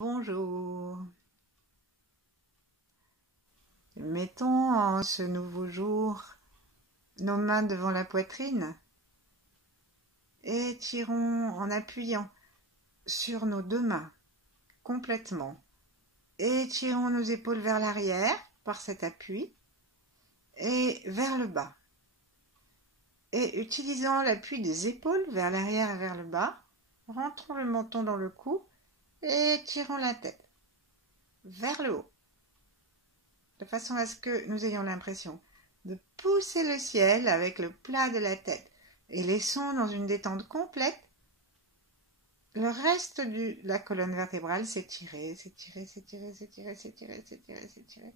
Bonjour. Mettons en ce nouveau jour nos mains devant la poitrine et tirons en appuyant sur nos deux mains complètement. Étirons nos épaules vers l'arrière par cet appui et vers le bas. Et utilisant l'appui des épaules vers l'arrière et vers le bas, rentrons le menton dans le cou et tirons la tête vers le haut, de façon à ce que nous ayons l'impression de pousser le ciel avec le plat de la tête et laissons dans une détente complète le reste de la colonne vertébrale s'étirer, s'étirer, s'étirer, s'étirer, s'étirer, s'étirer, s'étirer.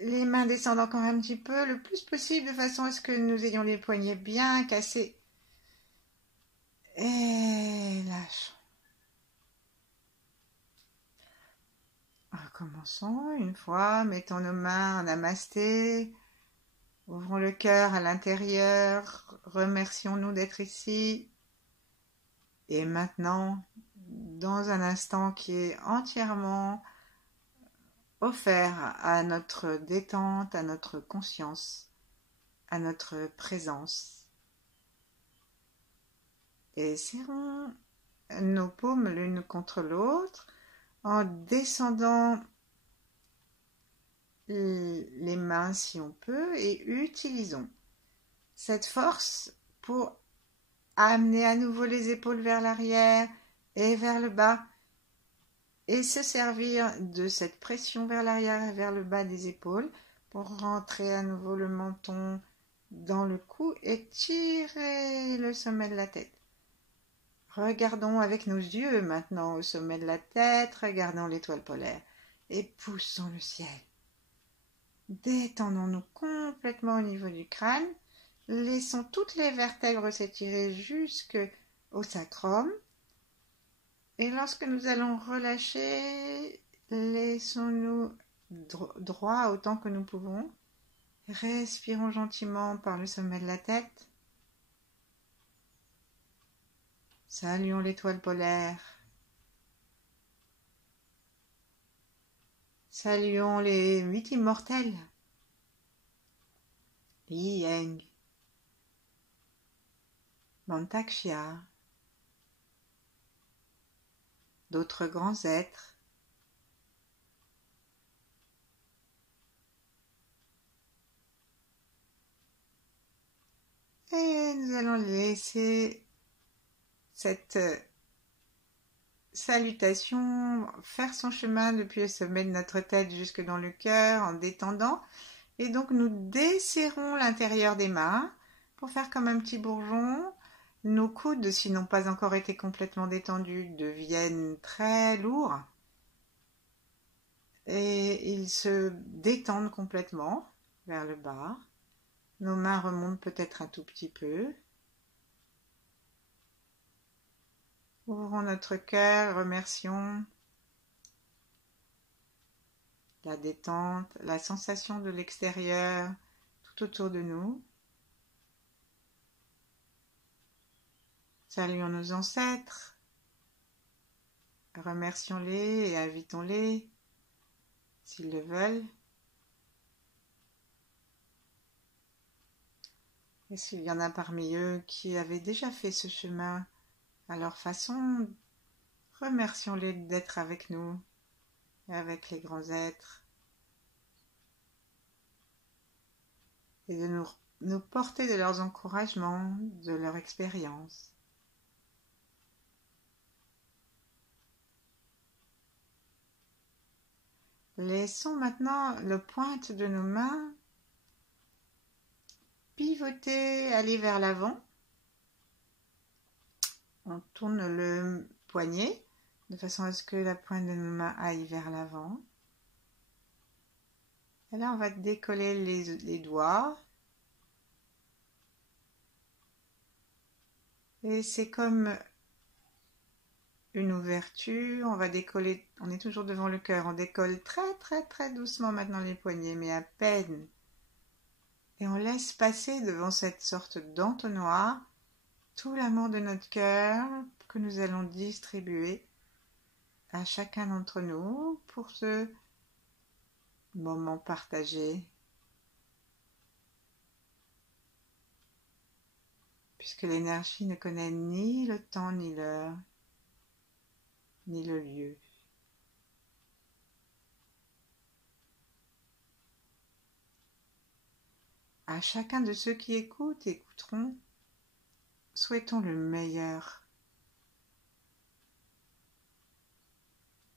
Les mains descendent encore un petit peu, le plus possible, de façon à ce que nous ayons les poignets bien cassés. Et lâchons. Recommençons une fois, mettons nos mains en namasté, ouvrons le cœur à l'intérieur, remercions-nous d'être ici. Et maintenant, dans un instant qui est entièrement offert à notre détente, à notre conscience, à notre présence. Et serrons nos paumes l'une contre l'autre en descendant les mains si on peut et utilisons cette force pour amener à nouveau les épaules vers l'arrière et vers le bas et se servir de cette pression vers l'arrière et vers le bas des épaules pour rentrer à nouveau le menton dans le cou et tirer le sommet de la tête. Regardons avec nos yeux maintenant au sommet de la tête, regardons l'étoile polaire et poussons le ciel. Détendons-nous complètement au niveau du crâne, laissons toutes les vertèbres s'étirer jusqu'au sacrum. Et lorsque nous allons relâcher, laissons-nous droit autant que nous pouvons. Respirons gentiment par le sommet de la tête. Saluons l'étoile polaire. Saluons les 8 immortels. Yi Yang, Mantakshya, d'autres grands êtres. Et nous allons laisser cette salutation faire son chemin depuis le sommet de notre tête jusque dans le cœur en détendant. Et donc nous desserrons l'intérieur des mains pour faire comme un petit bourgeon. Nos coudes, s'ils n'ont pas encore été complètement détendus, deviennent très lourds. Et ils se détendent complètement vers le bas. Nos mains remontent peut-être un tout petit peu. Ouvrons notre cœur, remercions la détente, la sensation de l'extérieur tout autour de nous. Saluons nos ancêtres, remercions-les et invitons-les s'ils le veulent. Et s'il y en a parmi eux qui avaient déjà fait ce chemin à leur façon, remercions-les d'être avec nous et avec les grands êtres et de nous porter de leurs encouragements, de leur expérience. Laissons maintenant le pointe de nos mains pivoter, aller vers l'avant. On tourne le poignet de façon à ce que la pointe de nos mains aille vers l'avant. Et là, on va décoller les doigts. Et c'est comme une ouverture. On va décoller, on est toujours devant le cœur. On décolle très très très doucement maintenant les poignets, mais à peine. Et on laisse passer devant cette sorte d'entonnoir tout l'amour de notre cœur que nous allons distribuer à chacun d'entre nous pour ce moment partagé, puisque l'énergie ne connaît ni le temps, ni l'heure, ni le lieu. À chacun de ceux qui écoutent, écouteront, souhaitons le meilleur.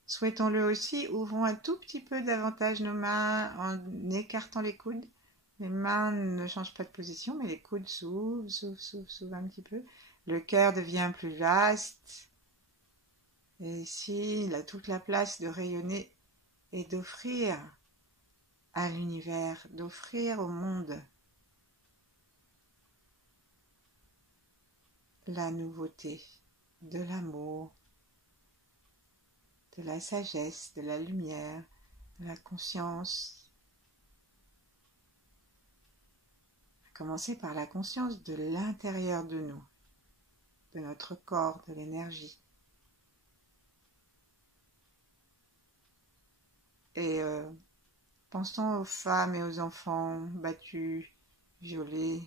Souhaitons-le aussi, ouvrons un tout petit peu davantage nos mains en écartant les coudes. Les mains ne changent pas de position, mais les coudes s'ouvrent, s'ouvrent un petit peu. Le cœur devient plus vaste. Et ici, il a toute la place de rayonner et d'offrir à l'univers, d'offrir au monde la nouveauté, de l'amour, de la sagesse, de la lumière, de la conscience. À commencer par la conscience de l'intérieur de nous, de notre corps, de l'énergie. Et pensons aux femmes et aux enfants battus, violés,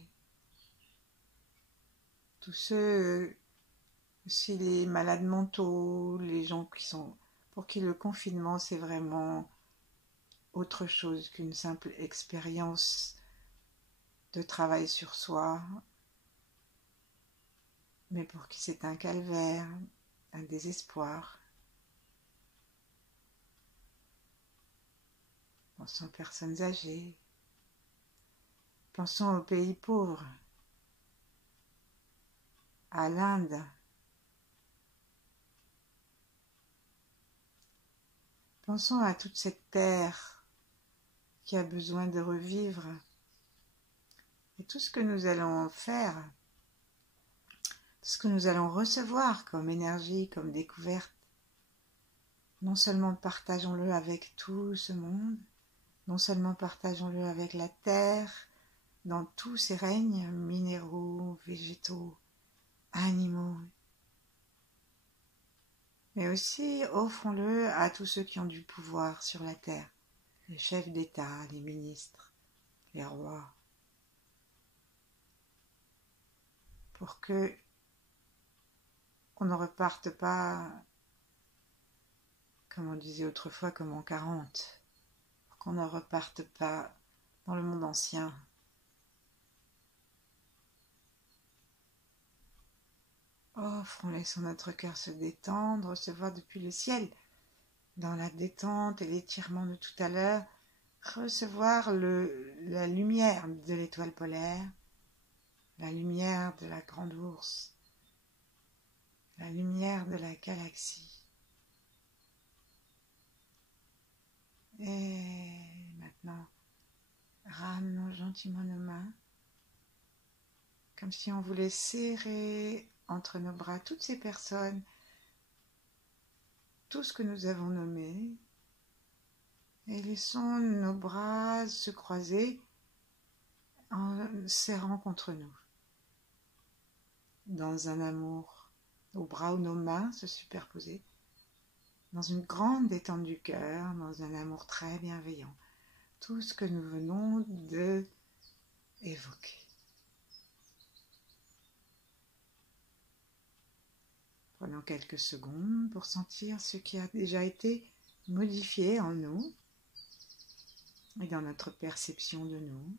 tous ceux, aussi les malades mentaux, les gens pour qui le confinement c'est vraiment autre chose qu'une simple expérience de travail sur soi, mais pour qui c'est un calvaire, un désespoir. Pensons aux personnes âgées, pensons aux pays pauvres, à l'Inde. Pensons à toute cette terre qui a besoin de revivre. Et tout ce que nous allons faire, tout ce que nous allons recevoir comme énergie, comme découverte, non seulement partageons-le avec tout ce monde, non seulement partageons-le avec la terre, dans tous ses règnes, minéraux, végétaux, animaux, mais aussi offrons-le à tous ceux qui ont du pouvoir sur la terre, les chefs d'État, les ministres, les rois, pour que on ne reparte pas, comme on disait autrefois, comme en 40, pour qu'on ne reparte pas dans le monde ancien. Offrons, laissons notre cœur se détendre, recevoir depuis le ciel, dans la détente et l'étirement de tout à l'heure, recevoir la lumière de l'étoile polaire, la lumière de la grande ours, la lumière de la galaxie. Et maintenant, ramenons gentiment nos mains, comme si on voulait serrer entre nos bras toutes ces personnes, tout ce que nous avons nommé, et laissons nos bras se croiser en serrant contre nous, dans un amour, nos bras ou nos mains se superposer, dans une grande détente du cœur, dans un amour très bienveillant, tout ce que nous venons de évoquer. Prenons quelques secondes pour sentir ce qui a déjà été modifié en nous et dans notre perception de nous.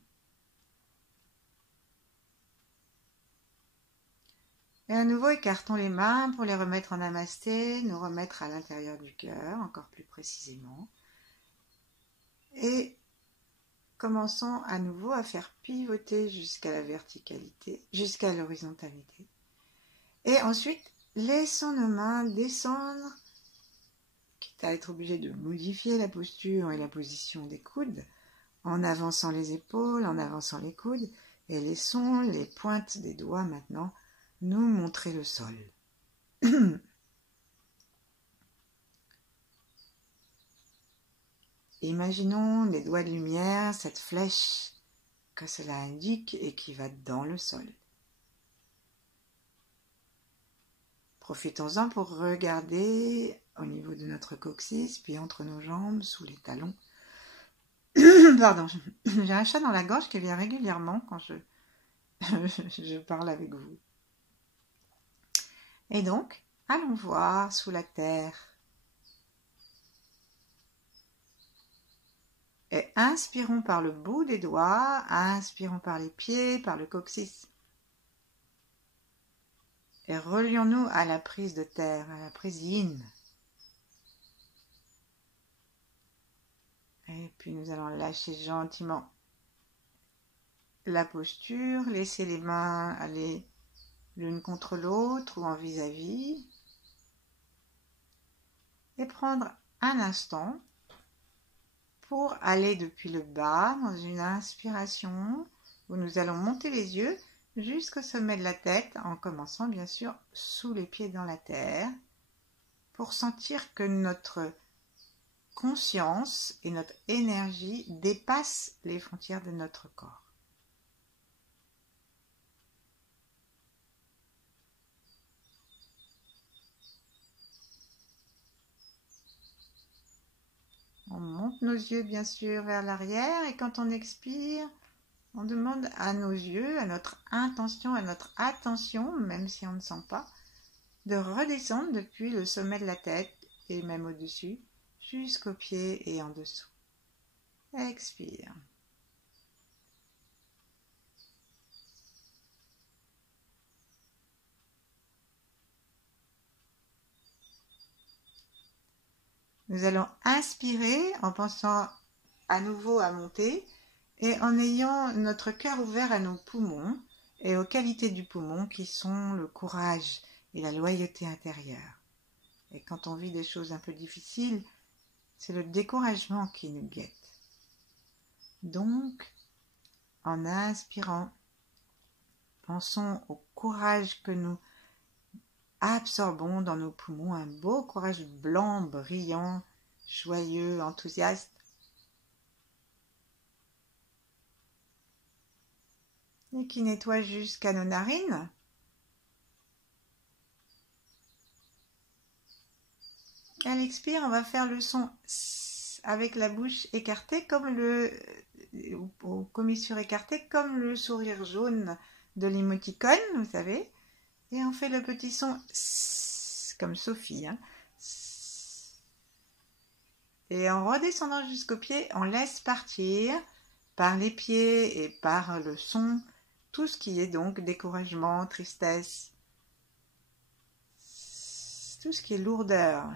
Et à nouveau, écartons les mains pour les remettre en namasté, nous remettre à l'intérieur du cœur, encore plus précisément. Et commençons à nouveau à faire pivoter jusqu'à la verticalité, jusqu'à l'horizontalité. Et ensuite, laissons nos mains descendre, quitte à être obligé de modifier la posture et la position des coudes, en avançant les épaules, en avançant les coudes, et laissons les pointes des doigts maintenant nous montrer le sol. Imaginons les doigts de lumière, cette flèche que cela indique et qui va dans le sol. Profitons-en pour regarder au niveau de notre coccyx, puis entre nos jambes, sous les talons. Pardon, j'ai un chat dans la gorge qui vient régulièrement quand je parle avec vous. Et donc, allons voir sous la terre. Et inspirons par le bout des doigts, inspirons par les pieds, par le coccyx. Et relions-nous à la prise de terre, à la prise yin. Et puis nous allons lâcher gentiment la posture, laisser les mains aller l'une contre l'autre ou en vis-à-vis. Et prendre un instant pour aller depuis le bas dans une inspiration où nous allons monter les yeux jusqu'au sommet de la tête en commençant bien sûr sous les pieds dans la terre pour sentir que notre conscience et notre énergie dépassent les frontières de notre corps. On monte nos yeux bien sûr vers l'arrière et quand on expire, on demande à nos yeux, à notre intention, à notre attention, même si on ne sent pas, de redescendre depuis le sommet de la tête et même au-dessus, jusqu'aux pieds et en dessous. Expire. Nous allons inspirer en pensant à nouveau à monter et en ayant notre cœur ouvert à nos poumons et aux qualités du poumon qui sont le courage et la loyauté intérieure. Et quand on vit des choses un peu difficiles, c'est le découragement qui nous guette. Donc, en inspirant, pensons au courage que nous absorbons dans nos poumons, un beau courage blanc, brillant, joyeux, enthousiaste. Et qui nettoie jusqu'à nos narines. À l'expire, on va faire le son S avec la bouche écartée ou commissure écartée comme le sourire jaune de l'émoticône, vous savez. Et on fait le petit son S comme Sophie. Hein. Et en redescendant jusqu'aux pieds, on laisse partir par les pieds et par le son tout ce qui est donc découragement, tristesse, tout ce qui est lourdeur.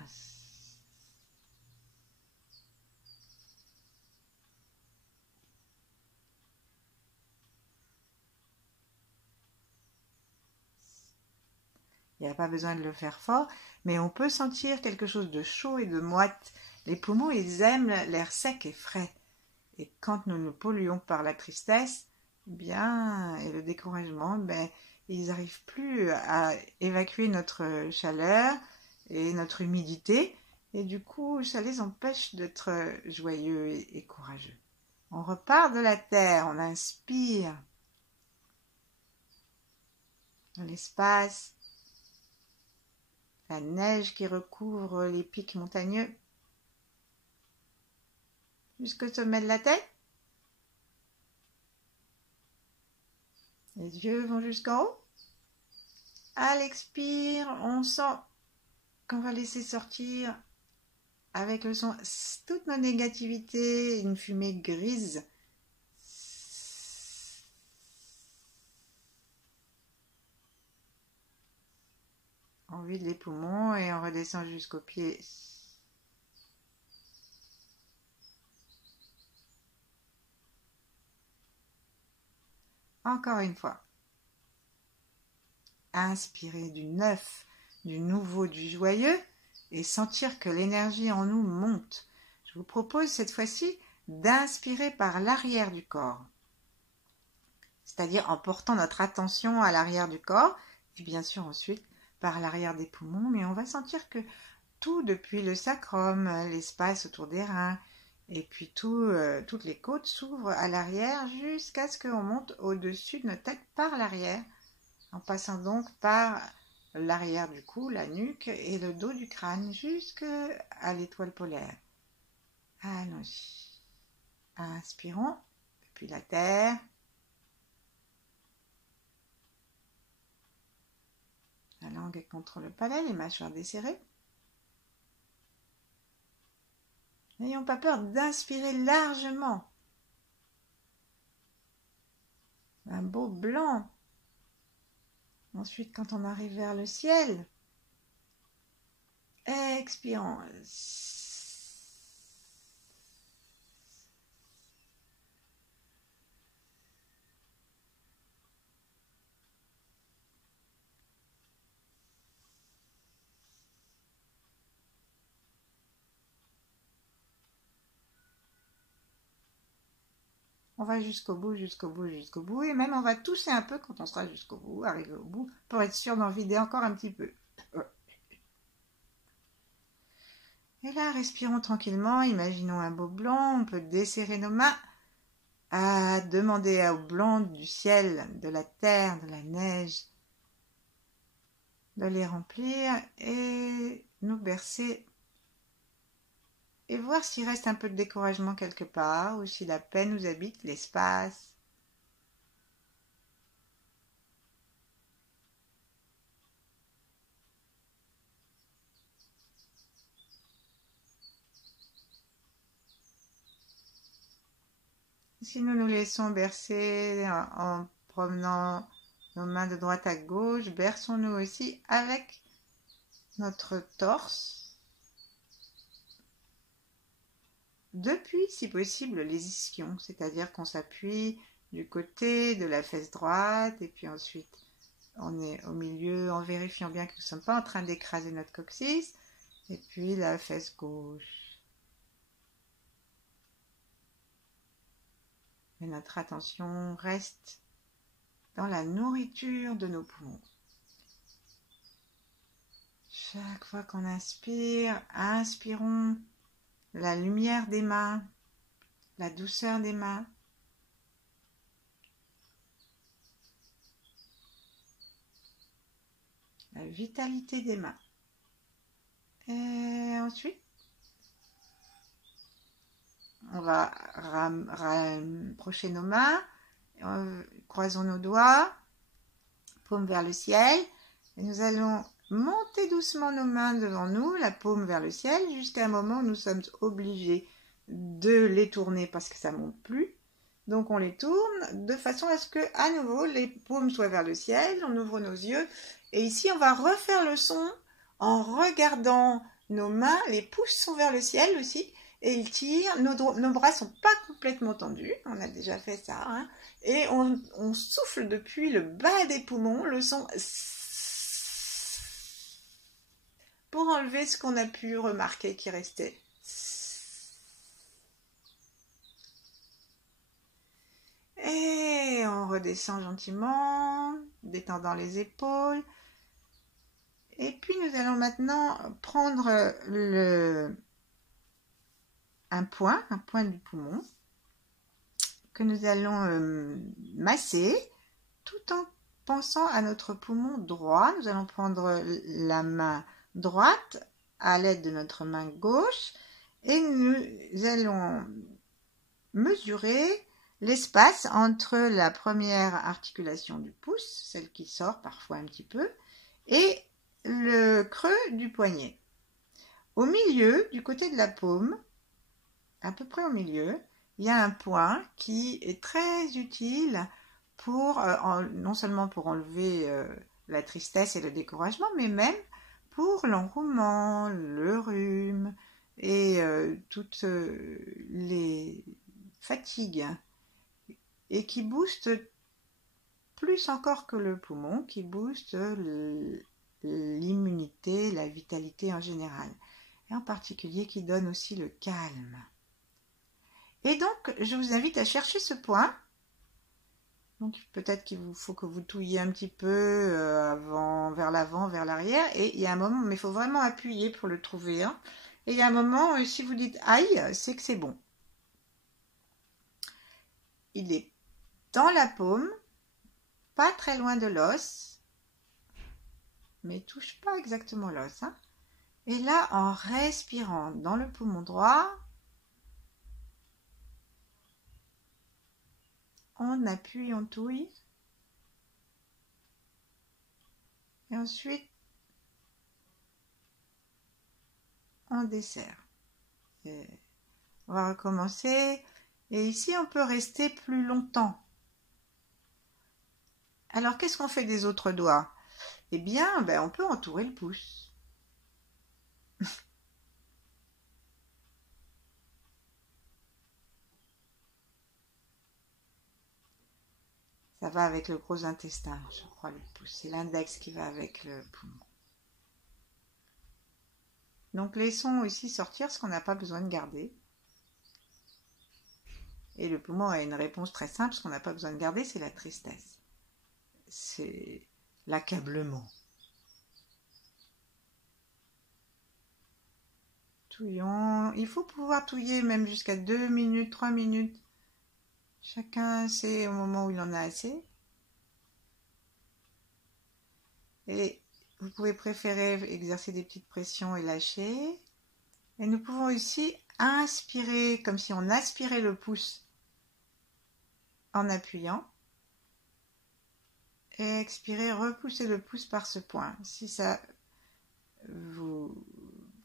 Il n'y a pas besoin de le faire fort, mais on peut sentir quelque chose de chaud et de moite. Les poumons, ils aiment l'air sec et frais. Et quand nous nous polluons par la tristesse, bien, et le découragement, ils n'arrivent plus à évacuer notre chaleur et notre humidité. Et du coup, ça les empêche d'être joyeux et courageux. On repart de la terre, on inspire dans l'espace. La neige qui recouvre les pics montagneux jusqu'au sommet de la tête. Les yeux vont jusqu'en haut. À l'expire, on sent qu'on va laisser sortir avec le son toute nos négativités, une fumée grise. On vide les poumons et on redescend jusqu'aux pieds. Encore une fois. Inspirer du neuf, du nouveau, du joyeux et sentir que l'énergie en nous monte. Je vous propose cette fois-ci d'inspirer par l'arrière du corps. C'est-à-dire en portant notre attention à l'arrière du corps et bien sûr ensuite par l'arrière des poumons, mais on va sentir que tout depuis le sacrum, l'espace autour des reins, et puis toutes les côtes s'ouvrent à l'arrière jusqu'à ce qu'on monte au-dessus de notre tête par l'arrière, en passant donc par l'arrière du cou, la nuque et le dos du crâne jusqu'à l'étoile polaire. Allons-y. Inspirons, puis la terre. La langue est contre le palais, les mâchoires desserrées. N'ayons pas peur d'inspirer largement. Un beau blanc. Ensuite, quand on arrive vers le ciel, expirons. On va jusqu'au bout, jusqu'au bout, jusqu'au bout. Et même on va tousser un peu quand on sera jusqu'au bout, arriver au bout, pour être sûr d'en vider encore un petit peu. Et là, respirons tranquillement, imaginons un beau blanc, on peut desserrer nos mains, à demander au blanc du ciel, de la terre, de la neige, de les remplir et nous bercer et voir s'il reste un peu de découragement quelque part ou si la paix nous habite l'espace. Si nous nous laissons bercer en promenant nos mains de droite à gauche, berçons-nous aussi avec notre torse. Depuis, si possible, les ischions, c'est-à-dire qu'on s'appuie du côté de la fesse droite et puis ensuite on est au milieu en vérifiant bien que nous ne sommes pas en train d'écraser notre coccyx et puis la fesse gauche. Et notre attention reste dans la nourriture de nos poumons. Chaque fois qu'on inspire, inspirons la lumière des mains, la douceur des mains. La vitalité des mains. Et ensuite, on va rapprocher nos mains, croisons nos doigts, paume vers le ciel, et nous allons monter doucement nos mains devant nous, la paume vers le ciel, jusqu'à un moment où nous sommes obligés de les tourner parce que ça ne monte plus. Donc on les tourne de façon à ce que, à nouveau, les paumes soient vers le ciel, on ouvre nos yeux, et ici on va refaire le son en regardant nos mains, les pouces sont vers le ciel aussi, et ils tirent, nos bras sont pas complètement tendus, on a déjà fait ça, hein, et on souffle depuis le bas des poumons, le son pour enlever ce qu'on a pu remarquer qui restait. Et on redescend gentiment, détendant les épaules. Et puis nous allons maintenant prendre un point du poumon que nous allons masser tout en pensant à notre poumon droit. Nous allons prendre la main droite à l'aide de notre main gauche et nous allons mesurer l'espace entre la première articulation du pouce, celle qui sort parfois un petit peu, et le creux du poignet. Au milieu, du côté de la paume, à peu près au milieu, il y a un point qui est très utile pour, non seulement pour enlever la tristesse et le découragement, mais même pour l'enrouement, le rhume et toutes les fatigues, et qui booste plus encore que le poumon, qui booste l'immunité, la vitalité en général, et en particulier qui donne aussi le calme. Et donc, je vous invite à chercher ce point. Donc, peut-être qu'il faut que vous touilliez un petit peu vers l'avant, vers l'arrière, et il y a un moment, mais il faut vraiment appuyer pour le trouver, hein. Et il y a un moment, si vous dites aïe, c'est que c'est bon. Il est dans la paume, pas très loin de l'os. mais touche pas exactement l'os. Hein. Et là, en respirant dans le poumon droit, on appuie, on touille. Et ensuite, on desserre. Et on va recommencer. Et ici, on peut rester plus longtemps. Alors, qu'est-ce qu'on fait des autres doigts? Eh bien, on peut entourer le pouce. Ça va avec le gros intestin, je crois, le pouce. C'est l'index qui va avec le poumon. Donc, laissons aussi sortir ce qu'on n'a pas besoin de garder. Et le poumon a une réponse très simple. Ce qu'on n'a pas besoin de garder, c'est la tristesse. C'est l'accablement. Touillons. Il faut pouvoir touiller même jusqu'à 2 minutes, 3 minutes. Chacun sait au moment où il en a assez. Et vous pouvez préférer exercer des petites pressions et lâcher. Et nous pouvons aussi inspirer comme si on aspirait le pouce en appuyant. Et expirer, repousser le pouce par ce point. Si ça vous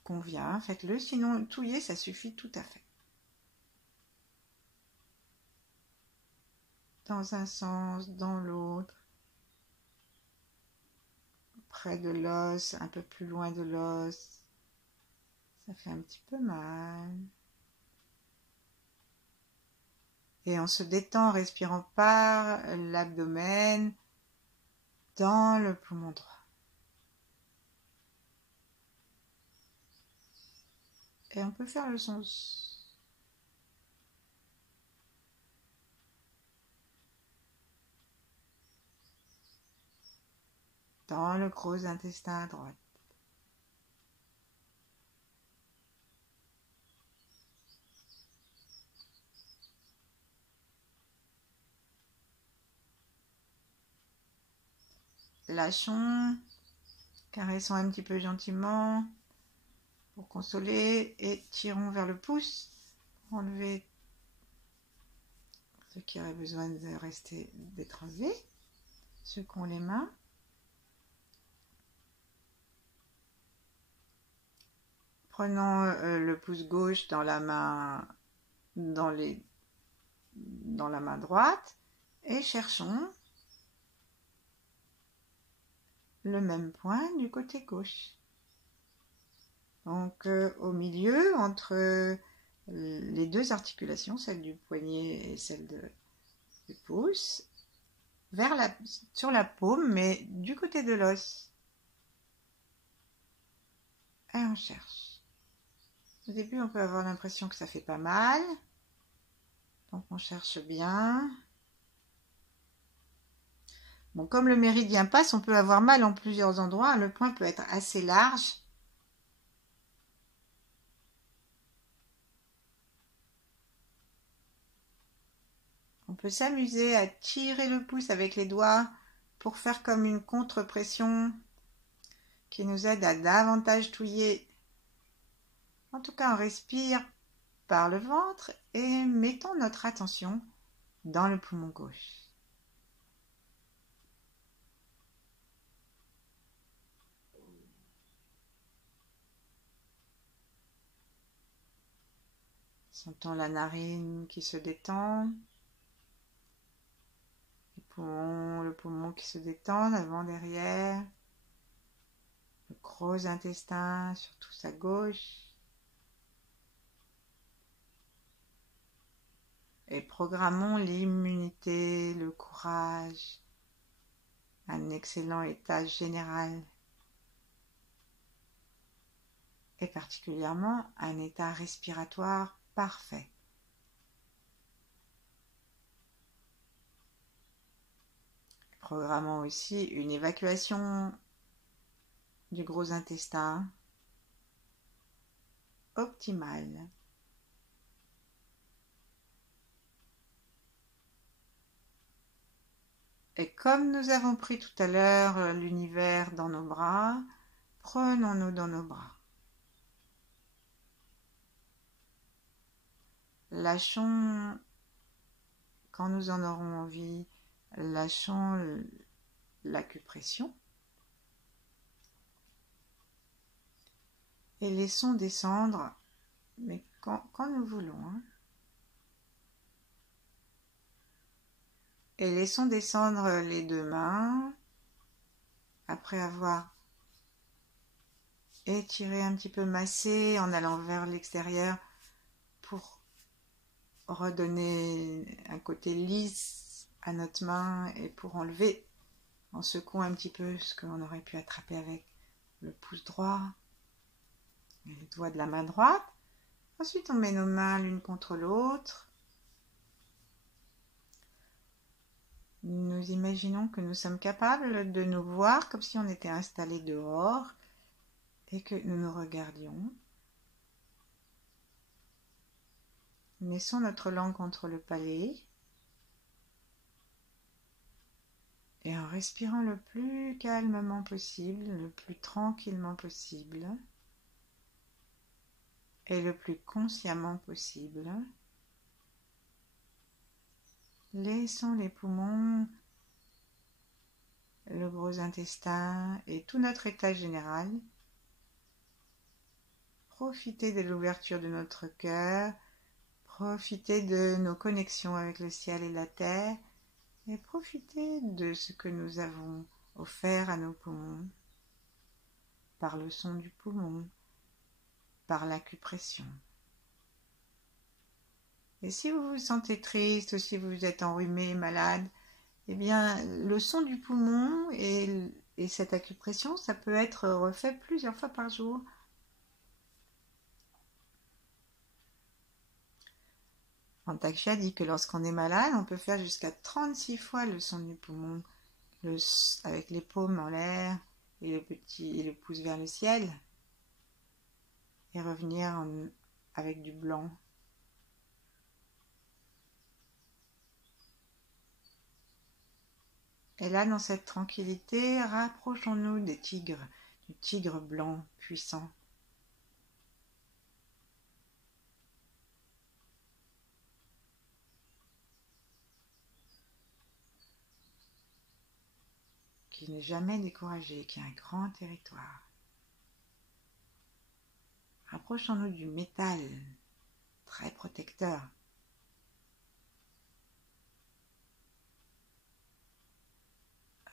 convient, faites-le. Sinon, touiller, ça suffit tout à fait. Dans un sens, dans l'autre. Près de l'os, un peu plus loin de l'os. Ça fait un petit peu mal. Et on se détend en respirant par l'abdomen dans le poumon droit. Et on peut faire le sens. Dans le gros intestin à droite. Lâchons, caressons un petit peu gentiment pour consoler et tirons vers le pouce pour enlever ce qui aurait besoin de rester, d'être enlevé. Secouons les mains. Prenons le pouce gauche dans la main, dans la main droite et cherchons le même point du côté gauche. Donc au milieu, entre les deux articulations, celle du poignet et celle du pouce, sur la paume, mais du côté de l'os. Et on cherche. Au début, on peut avoir l'impression que ça fait pas mal. Donc on cherche bien. Bon, comme le méridien passe, on peut avoir mal en plusieurs endroits. Le point peut être assez large. On peut s'amuser à tirer le pouce avec les doigts pour faire comme une contre-pression qui nous aide à davantage touiller. En tout cas, on respire par le ventre et mettons notre attention dans le poumon gauche. Sentons la narine qui se détend, le poumon qui se détend avant, derrière, le gros intestin, surtout sa gauche. Et programmons l'immunité, le courage, un excellent état général et particulièrement un état respiratoire parfait. Programmons aussi une évacuation du gros intestin optimale. Et comme nous avons pris tout à l'heure l'univers dans nos bras, prenons-nous dans nos bras. Lâchons, quand nous en aurons envie, lâchons l'acupression et laissons descendre, mais quand nous voulons. Et laissons descendre les deux mains après avoir étiré un petit peu, massé en allant vers l'extérieur pour redonner un côté lisse à notre main et pour enlever en secouant un petit peu ce qu'on aurait pu attraper avec le pouce droit et les doigts de la main droite. Ensuite, on met nos mains l'une contre l'autre. Nous imaginons que nous sommes capables de nous voir comme si on était installés dehors et que nous nous regardions. Laissons notre langue contre le palais et en respirant le plus calmement possible, le plus tranquillement possible et le plus consciemment possible. Laissons les poumons, le gros intestin et tout notre état général profiter de l'ouverture de notre cœur, profiter de nos connexions avec le ciel et la terre et profiter de ce que nous avons offert à nos poumons par le son du poumon, par l'acupression. Et si vous vous sentez triste ou si vous êtes enrhumé, malade, eh bien, le son du poumon et cette acupression, ça peut être refait plusieurs fois par jour. Antakya dit que lorsqu'on est malade, on peut faire jusqu'à 36 fois le son du poumon, avec les paumes en l'air et le pouce vers le ciel, et revenir avec du blanc. Et là, dans cette tranquillité, rapprochons-nous du tigre blanc puissant. Qui n'est jamais découragé, qui a un grand territoire. Rapprochons-nous du métal, très protecteur.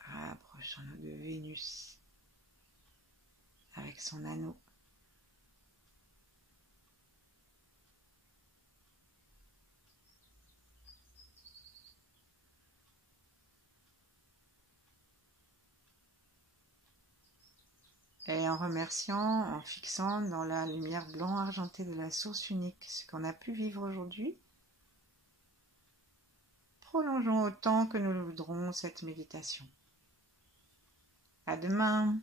Rapprochons-nous de Vénus, avec son anneau. Et en remerciant, en fixant dans la lumière blanc argentée de la source unique ce qu'on a pu vivre aujourd'hui, prolongeons autant que nous le voudrons cette méditation. À demain!